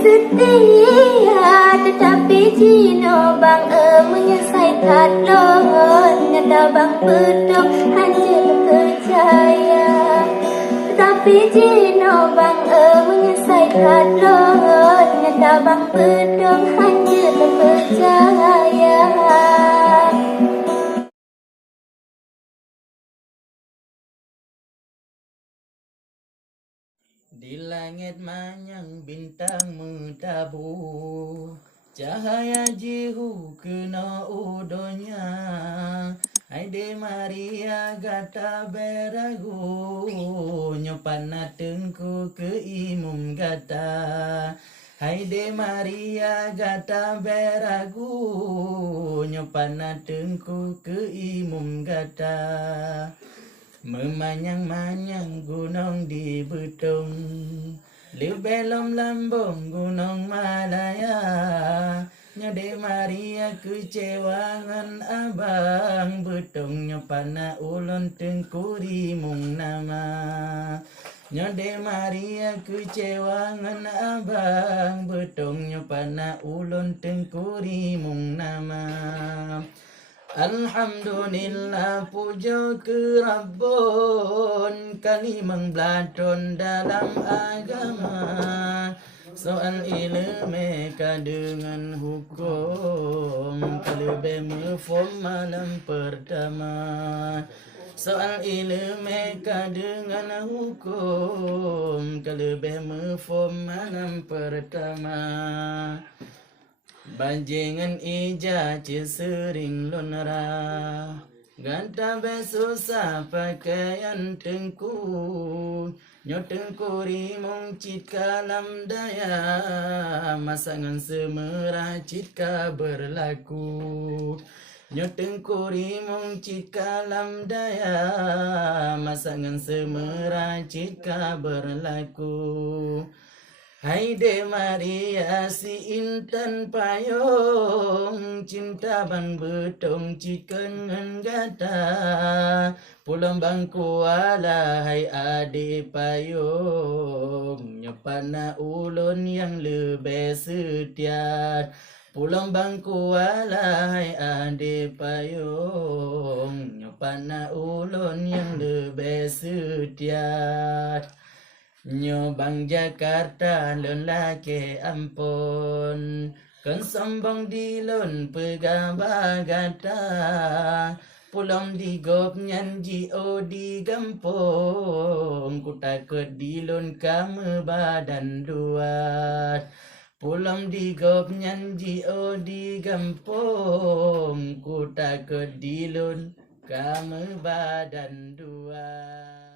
setia, tetapi jino bang menyesai kadon, nyata bang bedong hanya percaya. Tetapi jino bang menyesai kadon, nyata bang bedong hanya percaya. Di langit manyang bintang mentabuh, cahaya jihu kena udonya. Aide Maria gata beragu, nyopan natengku ke imum gata. Haide Maria gata beragu, nyopan natengku ke imum gata. Memanyang-manyang gunung di Betong, lebelom lambung gunung Malaya. Nyade Maria kecewangan abang, Betong nyopana ulun tengkuri mung nama. Nyade Maria kecewangan abang, Betong nyopana ulun tengkuri mung nama. Alhamdulillah puja ke Rabbun, kalimang beladon dalam agama. Soal ilmu dengan hukum, kalebe mefom malam pertama. Soal ilmu dengan hukum, kalebe mefom malam pertama. Banjengan ija sering lonara, ganta besusah pakaian tengku. Nyotengkuri mong cit kalam daya, masangan semerah citka berlaku. Nyotengkuri mong cit kalam daya, masangan semerah citka berlaku. Haide Maria si intan payung, cinta bang betong cikan gata. Pulang bang kuala hai ade payung, nyepana ulun yang lebih setia. Pulang bang kuala hai ade payung, nyepana ulun yang lebih setia. Nyo bang Jakarta lon lake ampun, kan sombong di lon pegaba gata. Pulang di gop nyanji o di gampung, ku takut di lon kamu badan dua. Pulang di gop nyanji o di gampung, ku takut di lon kamu badan dua.